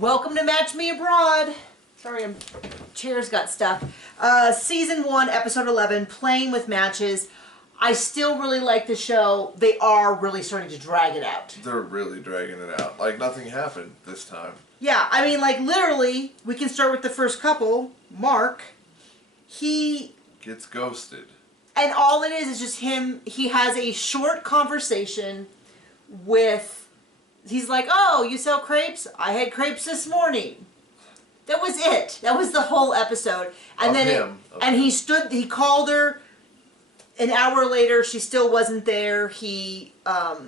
Welcome to Match Me Abroad. Sorry, chair's got stuck. Season 1, episode 11, Playing with Matches. I still really like the show. They are really starting to drag it out. They're really dragging it out. Like nothing happened this time. Yeah, I mean, like literally, we can start with the first couple. Mark, he gets ghosted. And all it is just him. He has a short conversation with... He's like, oh, you sell crepes? I had crepes this morning. That was it. That was the whole episode. And he called her. An hour later, she still wasn't there. He left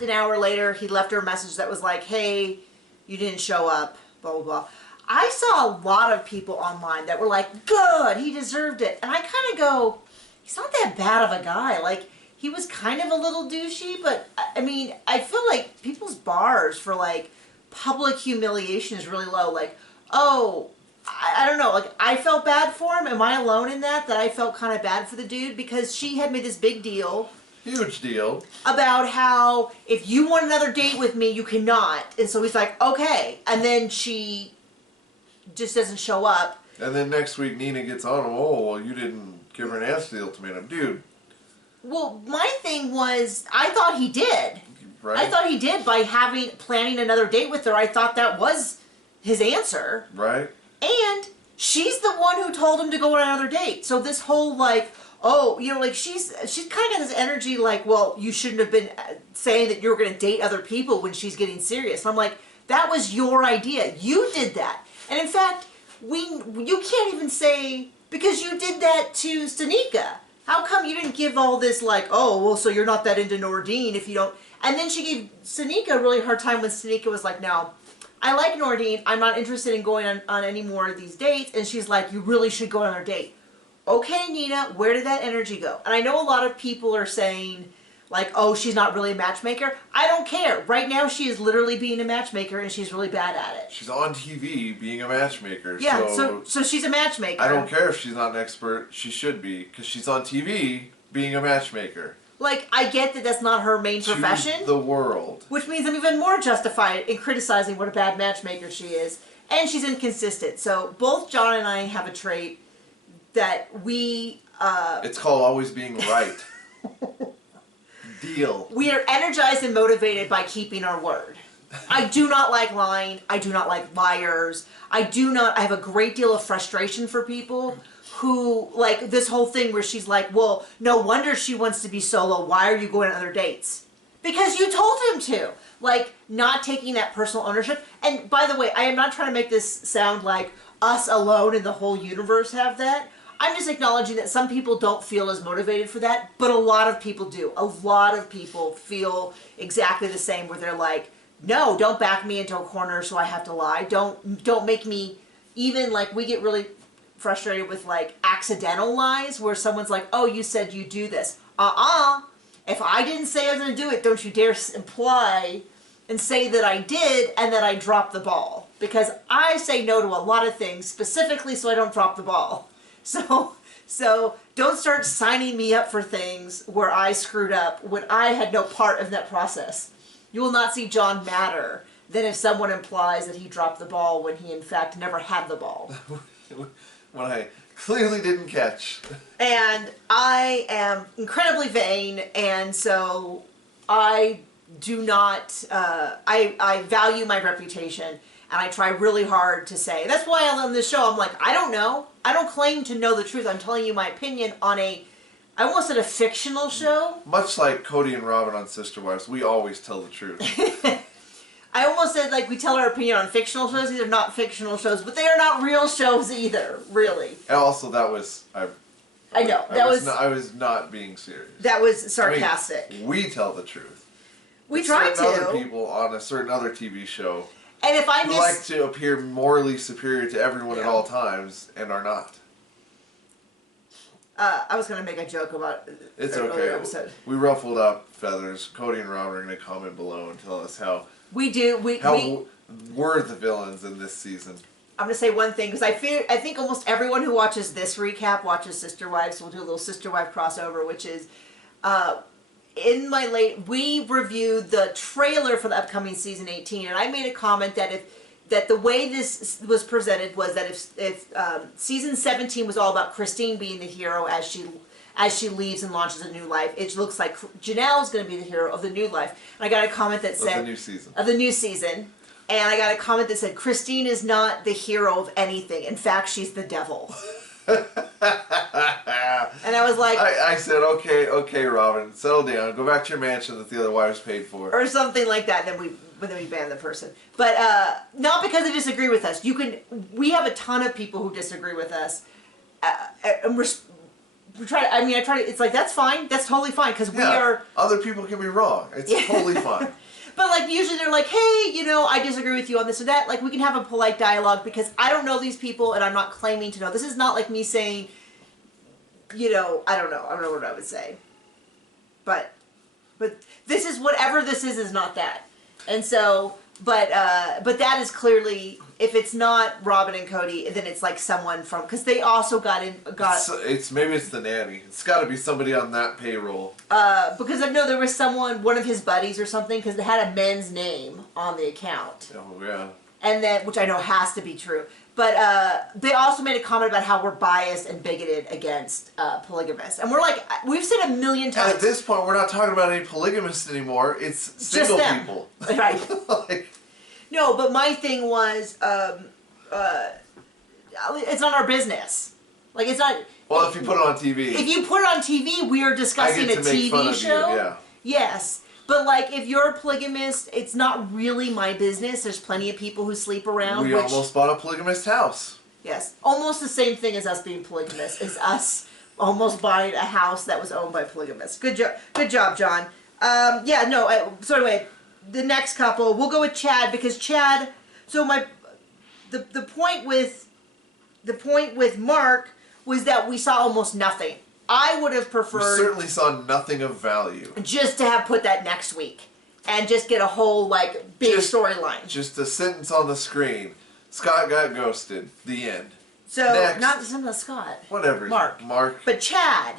an hour later. He left her a message that was like, hey, you didn't show up, blah, blah, blah. I saw a lot of people online that were like, good, he deserved it. And I kind of go, he's not that bad of a guy. Like, he was kind of a little douchey, but, I mean, I feel like people's bars for, like, public humiliation is really low. Like, oh, I don't know. Like, I felt bad for him. Am I alone in that I felt kind of bad for the dude? Because she had made this big deal. Huge deal. About how, if you want another date with me, you cannot. And so he's like, okay. And then she just doesn't show up. And then next week, Nina gets on him. Oh, well, you didn't give her an ass ultimatum. Dude. Well, my thing was, I thought he did. Right? I thought he did by planning another date with her. I thought that was his answer. Right. And she's the one who told him to go on another date. So this whole, like, oh, you know, like, she's kind of got this energy like, well, you shouldn't have been saying that you were going to date other people when she's getting serious. I'm like, that was your idea. You did that. And in fact, you can't even say, because you did that to Sanika. How come you didn't give all this, like, oh, well, so you're not that into Nordine if you don't... And then she gave Sanika a really hard time when Sanika was like, no, I like Nordine. I'm not interested in going on any more of these dates. And she's like, you really should go on our date. Okay, Nina, where did that energy go? And I know a lot of people are saying, like, oh, she's not really a matchmaker. I don't care. Right now, she is literally being a matchmaker, and she's really bad at it. She's on TV being a matchmaker. Yeah, so she's a matchmaker. I don't care if she's not an expert. She should be, because she's on TV being a matchmaker. Like, I get that that's not her main profession. To the world. Which means I'm even more justified in criticizing what a bad matchmaker she is. And she's inconsistent. So both John and I have a trait that we... it's called always being right. Deal. We are energized and motivated by keeping our word. I do not like lying. I do not like liars. I have a great deal of frustration for people who, like, this whole thing where she's like, well, no wonder she wants to be solo. Why are you going on other dates? Because you told him to. Like, not taking that personal ownership. And by the way, I am not trying to make this sound like us alone in the whole universe have that. I'm just acknowledging that some people don't feel as motivated for that, but a lot of people do. A lot of people feel exactly the same, where they're like, no, don't back me into a corner so I have to lie. Don't make me, even, like, we get really frustrated with, like, accidental lies where someone's like, oh, you said you do this. If I didn't say I was going to do it, don't you dare imply and say that I did and that I dropped the ball. Because I say no to a lot of things specifically so I don't drop the ball. So don't start signing me up for things where I screwed up when I had no part of that process. You will not see John madder than if someone implies that he dropped the ball when he in fact never had the ball. When I clearly didn't catch. And I am incredibly vain, and so I do not, I value my reputation. And I try really hard to say, that's why on this show, I'm like, I don't know. I don't claim to know the truth. I'm telling you my opinion on I almost said a fictional show. Much like Cody and Robin on Sister Wives, we always tell the truth. I almost said, like, we tell our opinion on fictional shows. These are not fictional shows, but they are not real shows either, really. And also, that was, I know. I was not being serious. That was sarcastic. I mean, we tell the truth. We try to. Certain other people on a certain other TV show... And if I like to appear morally superior to everyone at all times, and are not. I was going to make a joke about it's okay. Episode. We ruffled up feathers. Cody and Rob are going to comment below and tell us how we're the villains in this season. I'm going to say one thing, because I think almost everyone who watches this recap watches Sister Wives. So we'll do a little Sister Wife crossover, which is we reviewed the trailer for the upcoming season 18, and I made a comment that the way this was presented was that if season 17 was all about Christine being the hero as she leaves and launches a new life, it looks like Janelle's going to be the hero of the new life. And I got a comment that said of the new season, and I got a comment that said Christine is not the hero of anything. In fact, she's the devil. And I was like, I said, okay, Robin, settle down, go back to your mansion that the other wives paid for, or something like that. Then we banned the person, but not because they disagree with us. We have a ton of people who disagree with us, and we try. I try to. It's like that's fine. That's totally fine because we are. Other people can be wrong. It's totally fine. But like usually they're like, hey, I disagree with you on this or that. Like we can have a polite dialogue because I don't know these people and I'm not claiming to know. This is not like me saying, I don't know. I don't know what I would say. But this is whatever this is not that. And so, but that is clearly, if it's not Robin and Cody, then it's like someone from, because they also maybe it's the nanny. It's got to be somebody on that payroll. Because I know there was one of his buddies or something, because they had a men's name on the account. Oh yeah. And then, which I know has to be true. But they also made a comment about how we're biased and bigoted against polygamists. And we're like, we've said a million times. At this point, we're not talking about any polygamists anymore. It's single people. Right. No, but my thing was, it's not our business. Like, it's not... Well, if you put it on TV. If you put it on TV, we are discussing a TV show. Yeah. Yes. But, like, if you're a polygamist, it's not really my business. There's plenty of people who sleep around. We almost bought a polygamist house. Yes. Almost the same thing as us being polygamous. Is us almost buying a house that was owned by polygamists. Good job, John. So anyway, the next couple, we'll go with Chad, because Chad... So the point with Mark was that we saw almost nothing. I would have preferred... We certainly saw nothing of value. Just to have put that next week. And just get a whole, like, big storyline. Just a sentence on the screen. Scott got ghosted. The end. So, next. Not Scott. Whatever. Mark. But Chad.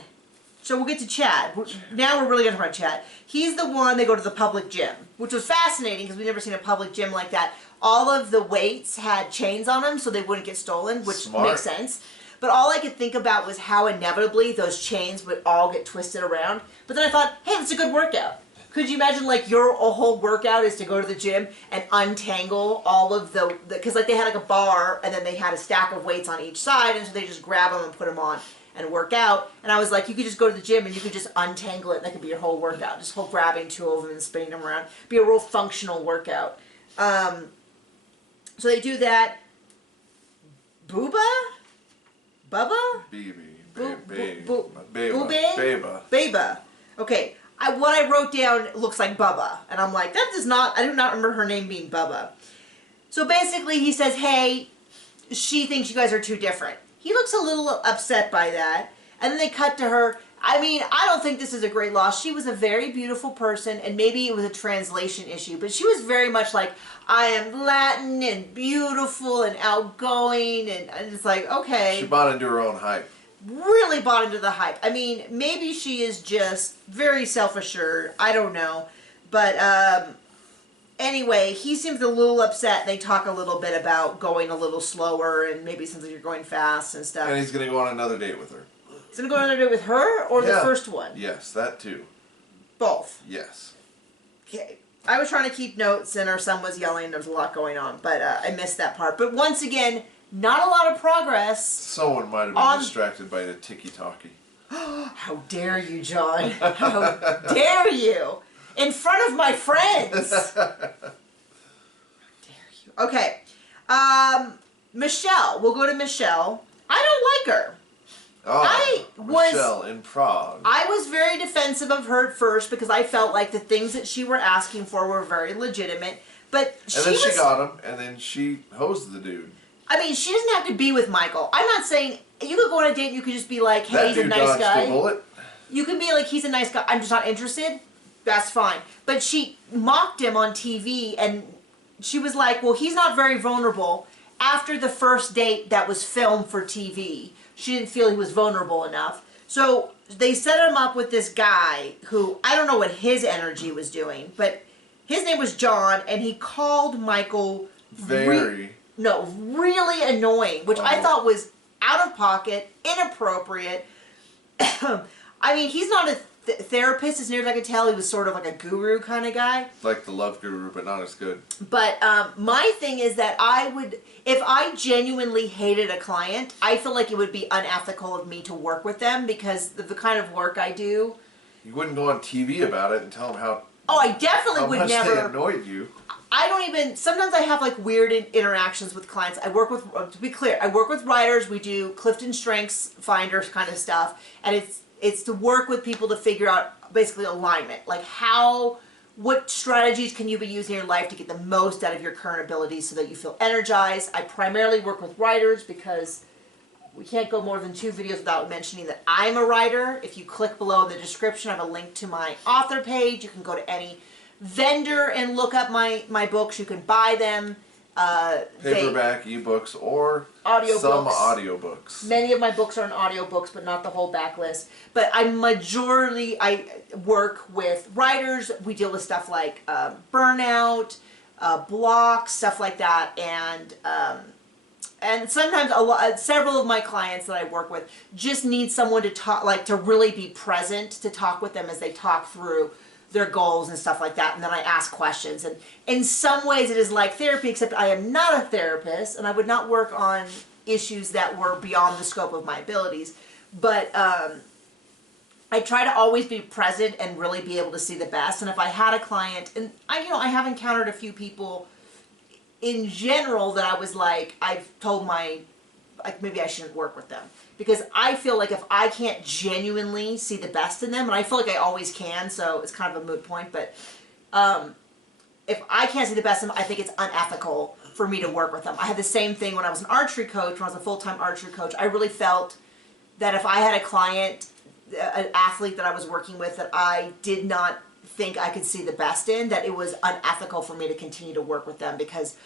So we'll get to Chad. Now we're really going to talk about Chad. He's the one, they go to the public gym. Which was fascinating, because we've never seen a public gym like that. All of the weights had chains on them, so they wouldn't get stolen, which makes sense. But all I could think about was how inevitably those chains would all get twisted around. But then I thought, hey, that's a good workout. Could you imagine, like, your whole workout is to go to the gym and untangle all of because, like, they had, like, a bar, and then they had a stack of weights on each side, and so they just grab them and put them on and work out. And I was like, you could just go to the gym and you could just untangle it, and that could be your whole workout. Just grabbing two of them and spinning them around. Be a real functional workout. So they do that. Bubba? Beba. Okay. What I wrote down looks like Bubba. And I'm like, I do not remember her name being Bubba. So basically he says, hey, she thinks you guys are too different. He looks a little upset by that. And then they cut to her. I mean, I don't think this is a great loss. She was a very beautiful person, and maybe it was a translation issue, but she was very much like, I am Latin and beautiful and outgoing, and it's like, okay. She bought into her own hype. Really bought into the hype. I mean, maybe she is just very self-assured. I don't know. But anyway, he seems a little upset. They talk a little bit about going a little slower, and maybe something you're going fast and stuff. And he's going to go on another date with her. He's going to go on another date with her, or the first one? Yes, that too. Both? Yes. Okay. I was trying to keep notes, and our son was yelling. There was a lot going on, but I missed that part. But once again, not a lot of progress. Someone might have been distracted by the ticky-talkie. How dare you, John? How dare you? In front of my friends. How dare you? Okay. Michelle. We'll go to Michelle. I don't like her. Oh, Michelle in Prague. I was very defensive of her at first because I felt like the things that she were asking for were very legitimate. But then she got him, and then she hosed the dude. I mean, she doesn't have to be with Michael. I'm not saying... You could go on a date and you could just be like, hey, he's a nice guy. Bullet. You can be like, he's a nice guy. I'm just not interested. That's fine. But she mocked him on TV, and she was like, well, he's not very vulnerable. After the first date that was filmed for TV, she didn't feel he was vulnerable enough. So they set him up with this guy who, I don't know what his energy was doing, but his name was John, and he called Michael really annoying, which I thought was out of pocket, inappropriate. I mean, he's not a therapist, as near as I could tell. He was sort of like a guru kind of guy. Like the love guru, but not as good. But my thing is that if I genuinely hated a client, I feel like it would be unethical of me to work with them because of the kind of work I do. You wouldn't go on TV about it and tell them how. Oh, I definitely would never. How much they annoyed you. I don't even. Sometimes I have like weird interactions with clients. I work with, to be clear, I work with writers. We do Clifton Strengths Finders kind of stuff, and it's to work with people to figure out basically alignment, like what strategies can you be using in your life to get the most out of your current abilities so that you feel energized. I primarily work with writers because we can't go more than 2 videos without mentioning that I'm a writer. If you click below in the description, I have a link to my author page. You can go to any vendor and look up my books. You can buy them. Paperback, ebooks, or some audiobooks. Many of my books are in audiobooks, but not the whole backlist. But I work with writers. We deal with stuff like burnout, blocks, stuff like that, and sometimes several of my clients that I work with just need someone to talk, like to really be present, to talk with them as they talk through their goals and stuff like that, and then I ask questions. And in some ways it is like therapy, except I am not a therapist, and I would not work on issues that were beyond the scope of my abilities. But I try to always be present and really be able to see the best. And if I had a client, and I have encountered a few people in general that I was like, I've told maybe I shouldn't work with them. Because I feel like if I can't genuinely see the best in them, and I feel like I always can, so it's kind of a moot point, but if I can't see the best in them, I think it's unethical for me to work with them. I had the same thing when I was an archery coach, when I was a full-time archery coach. I really felt that if I had a client, an athlete that I was working with that I did not think I could see the best in, that it was unethical for me to continue to work with them because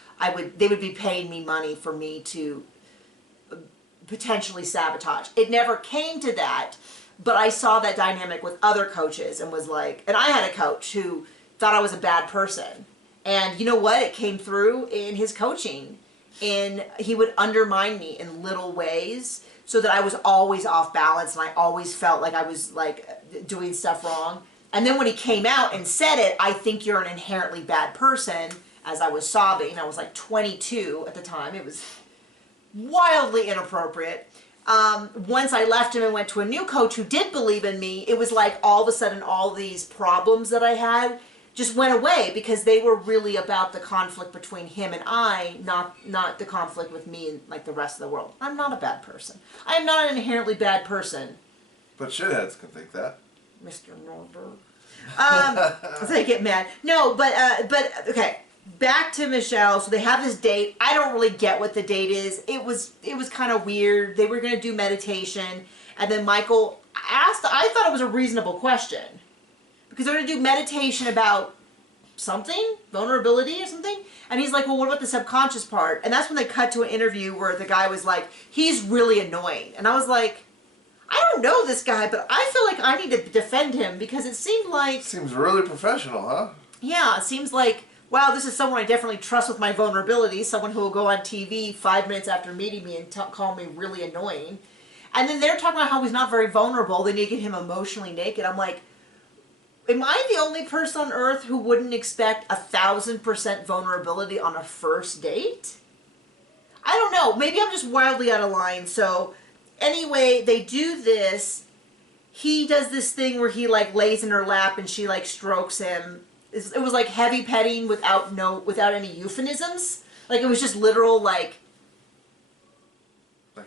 they would be paying me money for me to potentially sabotage. It never came to that, but I saw that dynamic with other coaches and was like, and I had a coach who thought I was a bad person. And you know what? It came through in his coaching. And he would undermine me in little ways so that I was always off balance and I always felt like I was like doing stuff wrong. And then when he came out and said it, I think you're an inherently bad person, as I was sobbing. I was like 22 at the time. It was wildly inappropriate. Once I left him and went to a new coach who did believe in me, it was like all of a sudden all these problems that I had just went away because they were really about the conflict between him and I, not the conflict with me and like the rest of the world. I'm not a bad person. I am not an inherently bad person. But shitheads can think that. Mr. Norberg. So I get mad. No, but okay. Back to Michelle. So they have this date. I don't really get what the date is. It was kind of weird. They were going to do meditation, and then Michael asked. I thought it was a reasonable question because they're going to do meditation about something, vulnerability or something. And he's like, "Well, what about the subconscious part?" And that's when they cut to an interview where the guy was like, "He's really annoying," and I was like, I don't know this guy, but I feel like I need to defend him because it seemed like... Seems really professional, huh? Yeah, it seems like, wow, this is someone I definitely trust with my vulnerability, someone who will go on TV 5 minutes after meeting me and call me really annoying. And then they're talking about how he's not very vulnerable, they need to get him emotionally naked. I'm like, am I the only person on earth who wouldn't expect 1,000% vulnerability on a first date? I don't know, maybe I'm just wildly out of line, so... Anyway, they do this. He does this thing where he like lays in her lap and she like strokes him. It was like heavy petting without any euphemisms. Like it was just literal like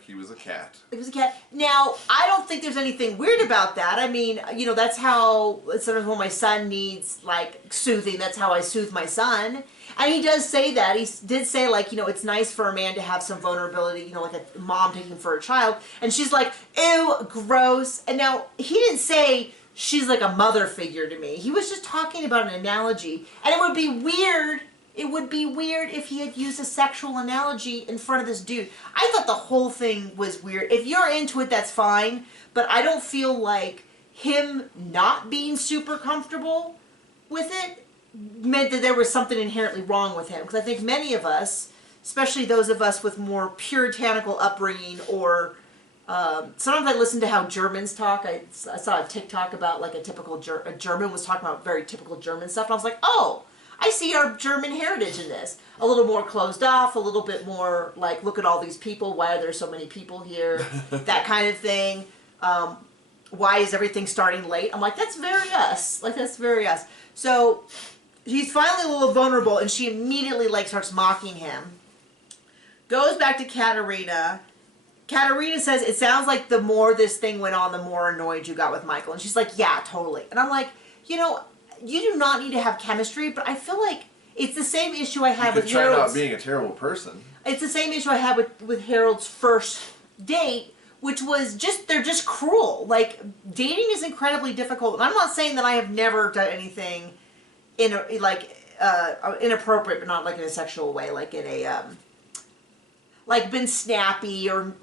he was a cat. It was a cat. Now, I don't think there's anything weird about that. I mean, that's how sometimes when my son needs like soothing, that's how I soothe my son. And he does say that. He did say, like, it's nice for a man to have some vulnerability, like a mom taking for a child. And she's like, ew, gross. And now, he didn't say she's like a mother figure to me. He was just talking about an analogy. And it would be weird it would be weird if he had used a sexual analogy in front of this dude. I thought the whole thing was weird. If you're into it, that's fine, but I don't feel like him not being super comfortable with it meant that there was something inherently wrong with him. Because I think many of us, especially those of us with more puritanical upbringing, or sometimes I listen to how Germans talk. I saw a TikTok about like a typical a German was talking about very typical German stuff, and I was like, oh, I see our German heritage in this. A little more closed off, a little bit more like, look at all these people, why are there so many people here, that kind of thing. Why is everything starting late? I'm like, that's very us. Like, that's very us. So he's finally a little vulnerable, and she immediately like starts mocking him. Goes back to Katerina. Katerina says, it sounds like the more this thing went on, the more annoyed you got with Michael. And she's like, yeah, totally. And I'm like, you know, you do not need to have chemistry, but I feel like it's the same issue I had with Harold's. Try not being a terrible person. It's the same issue I had with Harold's first date, which was just, they're just cruel. Like, dating is incredibly difficult. And I'm not saying that I have never done anything inappropriate, but not like in a sexual way, like in a, like been snappy or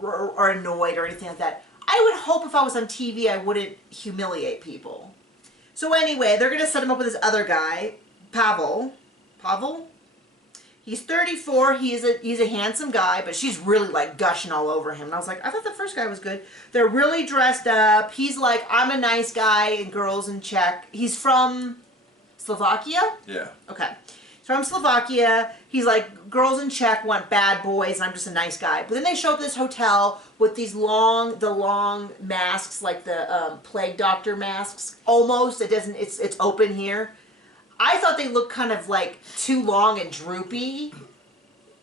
annoyed or anything like that. I would hope if I was on TV, I wouldn't humiliate people. So anyway, they're going to set him up with this other guy, Pavel. Pavel? He's 34. He's a handsome guy, but she's really like gushing all over him. And I was like, I thought the first guy was good. They're really dressed up. He's like, I'm a nice guy, and girls in Czech. He's from Slovakia? Yeah. Okay. He's from Slovakia. He's like, girls in Czech want bad boys, and I'm just a nice guy. But then they show up at this hotel with these long masks, like the plague doctor masks. Almost. It's open here. I thought they looked kind of like too long and droopy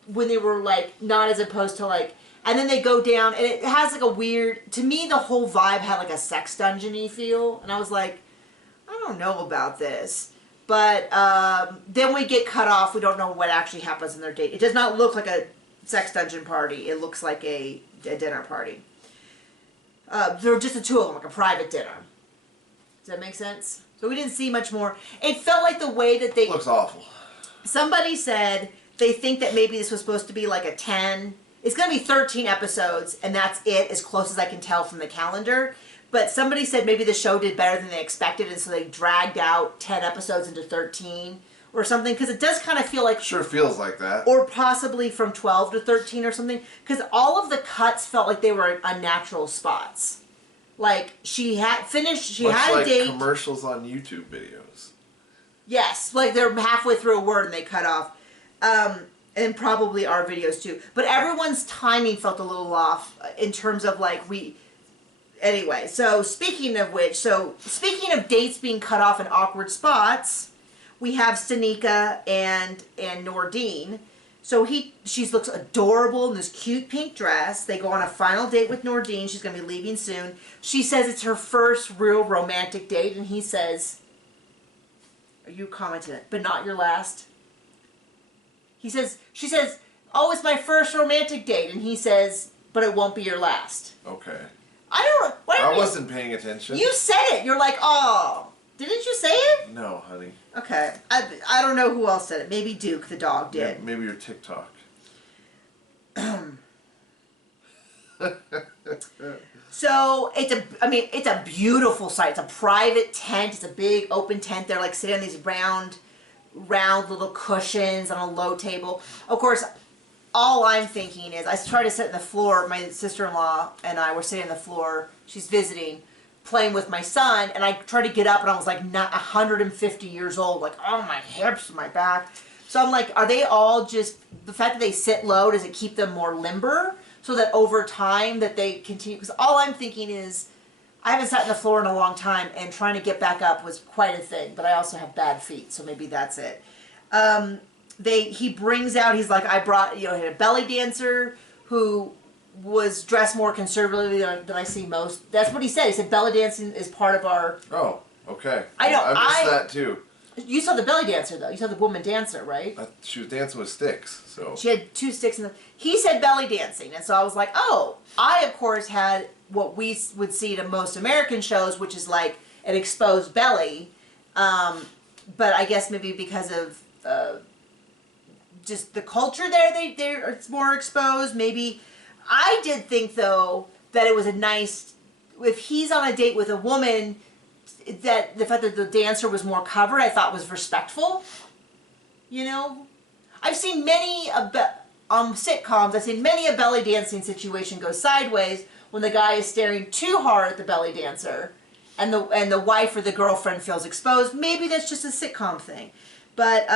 when they were like not as opposed to like, and then they go down and it has like a weird, to me the whole vibe had like a sex dungeon-y feel, and I was like, I don't know about this. But then we get cut off. We don't know what actually happens in their date. It does not look like a sex dungeon party. It looks like a dinner party. There were just the two of them, like a private dinner. Does that make sense? So we didn't see much more. It felt like the way that they... Looks awful. Somebody said they think that maybe this was supposed to be like a 10... It's going to be 13 episodes, and that's it, as close as I can tell from the calendar. But somebody said maybe the show did better than they expected, and so they dragged out 10 episodes into 13 or something. Because it does kind of feel like... Sure feels like that. Or possibly from 12 to 13 or something. Because all of the cuts felt like they were unnatural spots. Like, she had finished, she Much had a like date. Commercials on YouTube videos. Yes, like they're halfway through a word and they cut off. And probably our videos too. But everyone's timing felt a little off in terms of like anyway, so speaking of which, speaking of dates being cut off in awkward spots, we have Sanika and Nordine. So she looks adorable in this cute pink dress. They go on a final date with Nordine. She's going to be leaving soon. She says it's her first real romantic date, and he says, you commented it, but not your last. She says, oh, it's my first romantic date, and he says, but it won't be your last. Okay. I wasn't paying attention. You said it. You're like, oh. Didn't you say it? No, honey. Okay. I don't know who else said it. Maybe Duke, the dog, did. Yeah, maybe your TikTok. So, it's a beautiful site. It's a private tent. It's a big open tent. They're like sitting on these round little cushions on a low table. Of course, all I'm thinking is, I try to sit on the floor. My sister-in-law and I were sitting on the floor. She's visiting, playing with my son, and I tried to get up, and I was like 150 years old, like, oh, my hips, my back. So I'm like, are they all just, the fact that they sit low, does it keep them more limber, so that over time that they continue? Because all I'm thinking is, I haven't sat on the floor in a long time, and trying to get back up was quite a thing, but I also have bad feet, so maybe that's it. He brings out, he's like, I brought, he had a belly dancer who was dressed more conservatively than I see most. That's what he said. He said belly dancing is part of our... Oh, okay. I know. I missed that too. You saw the belly dancer, though. You saw the woman dancer, right? She was dancing with sticks, so... She had 2 sticks in the... He said belly dancing, and so I was like, oh. I, of course, had what we would see in most American shows, which is like an exposed belly. But I guess maybe because of just the culture there, it's more exposed. Maybe I did think though that it was a nice, if he's on a date with a woman, that the fact that the dancer was more covered, I thought was respectful. You know, I've seen many sitcoms. I've seen many a belly dancing situation go sideways when the guy is staring too hard at the belly dancer, and the wife or the girlfriend feels exposed. Maybe that's just a sitcom thing, but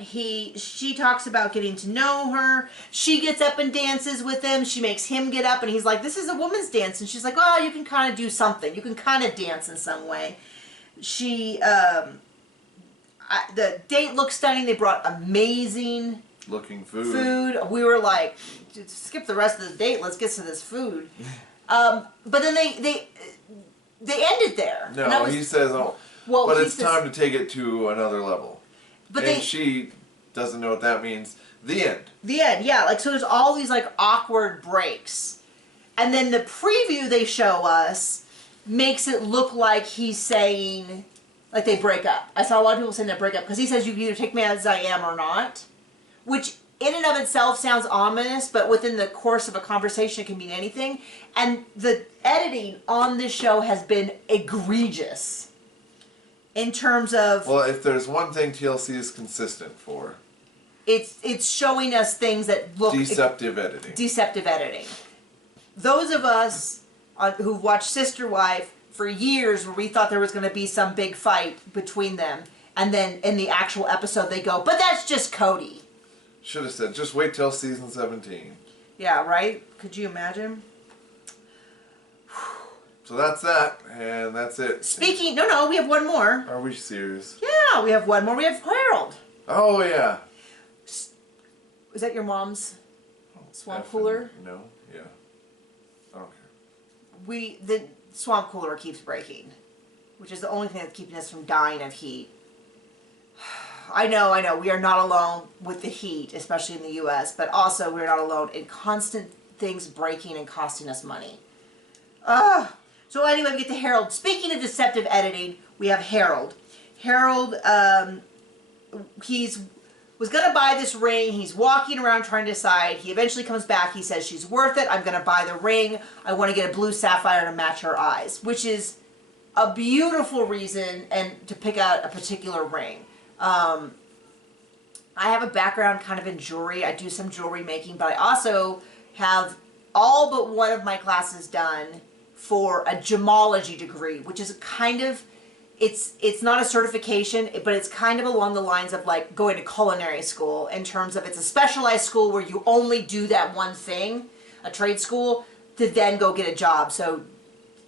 she talks about getting to know her. She gets up and dances with him. She makes him get up, and he's like, "This is a woman's dance," and she's like, "Oh, you can kind of do something. You can kind of dance in some way." The date looks stunning. They brought amazing looking food. We were like, skip the rest of the date. Let's get to this food. But then they ended there. No, he says, "Oh, well, but it's time to take it to another level." But she doesn't know what that means. The end. The end. Yeah. Like, so there's all these like awkward breaks, and then the preview they show us makes it look like he's saying, like, they break up. I saw a lot of people saying they break up because he says, "You can either take me as I am or not," which in and of itself sounds ominous, but within the course of a conversation it can mean anything. And the editing on this show has been egregious in terms of... Well, if there's one thing TLC is consistent for... It's showing us things that look... Deceptive editing. Deceptive editing. Those of us who've watched Sister Wife for years, where we thought there was going to be some big fight between them, and then in the actual episode they go, "But that's just Cody." Should have said, "Just wait till season 17. Yeah, right? Could you imagine? So that's that, and that's it. Speaking... No, we have one more. Are we serious? Yeah, we have one more. We have Harold. Oh, yeah. Is that your mom's swamp cooler? No, yeah. I don't care. The swamp cooler keeps breaking, which is the only thing that's keeping us from dying of heat. I know, we are not alone with the heat, especially in the U.S., but also we're not alone in constant things breaking and costing us money. So anyway, we get to Harold. Speaking of deceptive editing, we have Harold. Harold, was going to buy this ring. He's walking around trying to decide. He eventually comes back. He says, "She's worth it. I'm going to buy the ring. I want to get a blue sapphire to match her eyes," which is a beautiful reason and to pick out a particular ring. I have a background kind of in jewelry. I do some jewelry making, but I also have all but one of my classes done for a gemology degree, which is kind of... It's not a certification, but it's kind of along the lines of like going to culinary school, in terms of it's a specialized school where you only do that one thing, a trade school, to then go get a job. So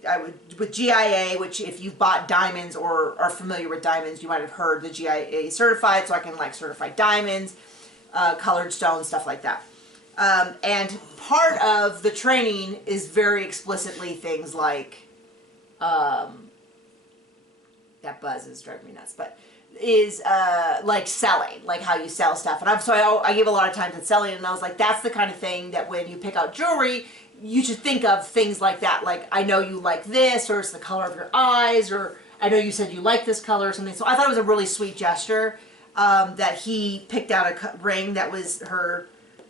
I would, with GIA, which if you've bought diamonds or are familiar with diamonds, you might have heard the GIA certified, so I can like certify diamonds, colored stones, stuff like that. And part of the training is very explicitly things like... that buzz is driving me nuts, but is like selling, like how you sell stuff. And I gave a lot of time to selling, and I was like, that's the kind of thing that when you pick out jewelry, you should think of things like that. Like, I know you like this, or it's the color of your eyes, or I know you said you like this color or something. So I thought it was a really sweet gesture that he picked out a ring that was her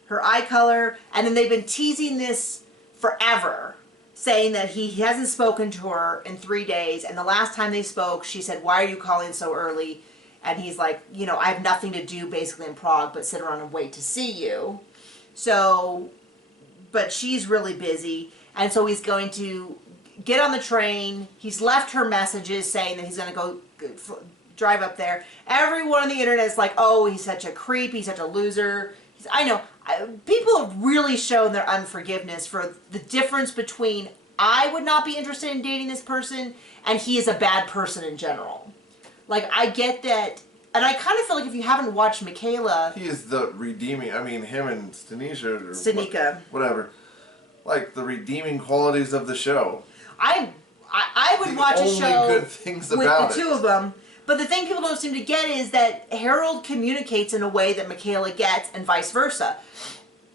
eye color. And then they've been teasing this forever, saying that he hasn't spoken to her in 3 days, and the last time they spoke, she said, "Why are you calling so early?" And he's like, "I have nothing to do basically in Prague but sit around and wait to see you." So, but she's really busy, and so he's going to get on the train. He's left her messages saying that he's going to go drive up there. Everyone on the internet is like, "Oh, he's such a creep, he's such a loser." I know. People have really shown their unforgiveness for the difference between I would not be interested in dating this person and he is a bad person in general. Like, I get that, and I kind of feel like if you haven't watched Michaela... He is the redeeming, I mean, him and Sanika. Whatever. Like, the redeeming qualities of the show. I would watch a show good things with about the two of them. But the thing people don't seem to get is that Harold communicates in a way that Michaela gets, and vice versa.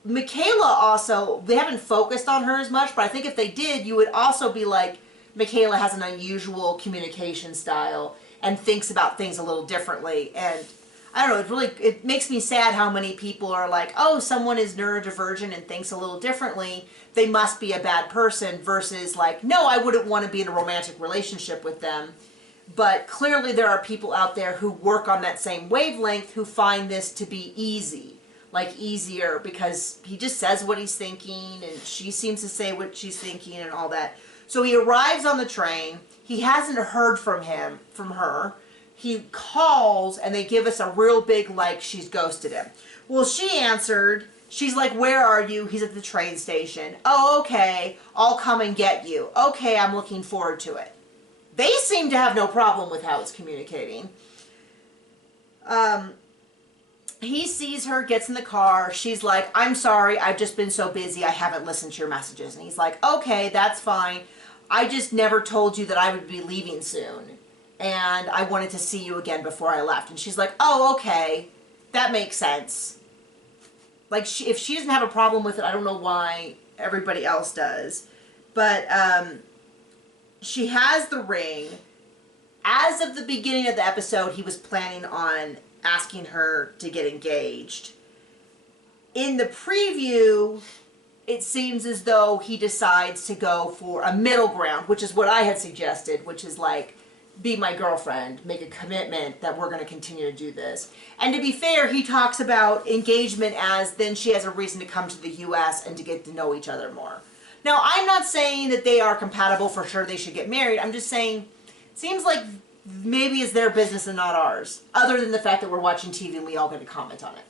Michaela also, they haven't focused on her as much, but I think if they did, you would also be like, Michaela has an unusual communication style and thinks about things a little differently. And I don't know, it makes me sad how many people are like, oh, someone is neurodivergent and thinks a little differently, they must be a bad person, versus like, no, I wouldn't want to be in a romantic relationship with them. But clearly there are people out there who work on that same wavelength who find this to be easy. Like easier, because he just says what he's thinking and she seems to say what she's thinking and all that. So he arrives on the train. He hasn't heard from her. He calls and they give us a real big, like, she's ghosted him. Well, she answered. She's like, where are you? He's at the train station. Oh, okay. I'll come and get you. Okay, I'm looking forward to it. They seem to have no problem with how it's communicating. He sees her, gets in the car. She's like, I'm sorry, I've just been so busy, I haven't listened to your messages. And he's like, okay, that's fine. I just never told you that I would be leaving soon. And I wanted to see you again before I left. And she's like, oh, okay, that makes sense. Like, if she doesn't have a problem with it, I don't know why everybody else does. But she has the ring. As of the beginning of the episode, he was planning on asking her to get engaged. In the preview, it seems as though he decides to go for a middle ground, which is what I had suggested, which is like, be my girlfriend, make a commitment that we're going to continue to do this. And to be fair, he talks about engagement as then she has a reason to come to the U.S. and to get to know each other more. Now, I'm not saying that they are compatible, for sure they should get married. I'm just saying, it seems like maybe it's their business and not ours, other than the fact that we're watching TV and we all get to comment on it.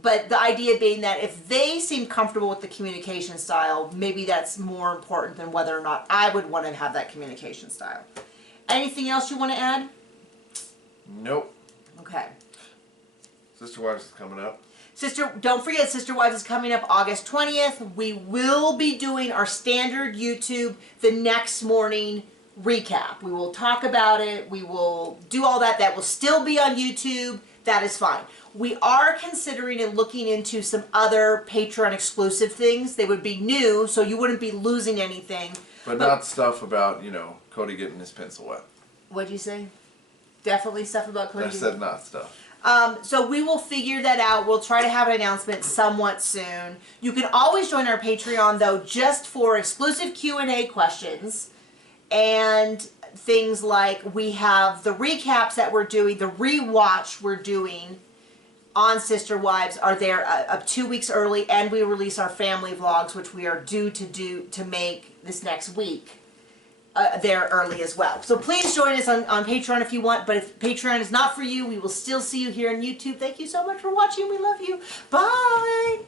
But the idea being that if they seem comfortable with the communication style, maybe that's more important than whether or not I would want to have that communication style. Anything else you want to add? Nope. Okay. Sister Wives is coming up. Don't forget, Sister Wives is coming up August 20th. We will be doing our standard YouTube the next morning recap. We will talk about it. We will do all that. That will still be on YouTube. That is fine. We are considering and looking into some other Patreon exclusive things. They would be new, so you wouldn't be losing anything. But not stuff about, Cody getting his pencil wet. What'd you say? Definitely stuff about Cody. I said not stuff. So we will figure that out. We'll try to have an announcement somewhat soon. You can always join our Patreon, though, just for exclusive Q&A questions and things like we have the recaps that we're doing, the rewatch we're doing on Sister Wives are there up 2 weeks early, and we release our family vlogs, which we are due to make this next week. There early as well. So please join us on Patreon if you want, but if Patreon is not for you, we will still see you here on YouTube. Thank you so much for watching. We love you. Bye!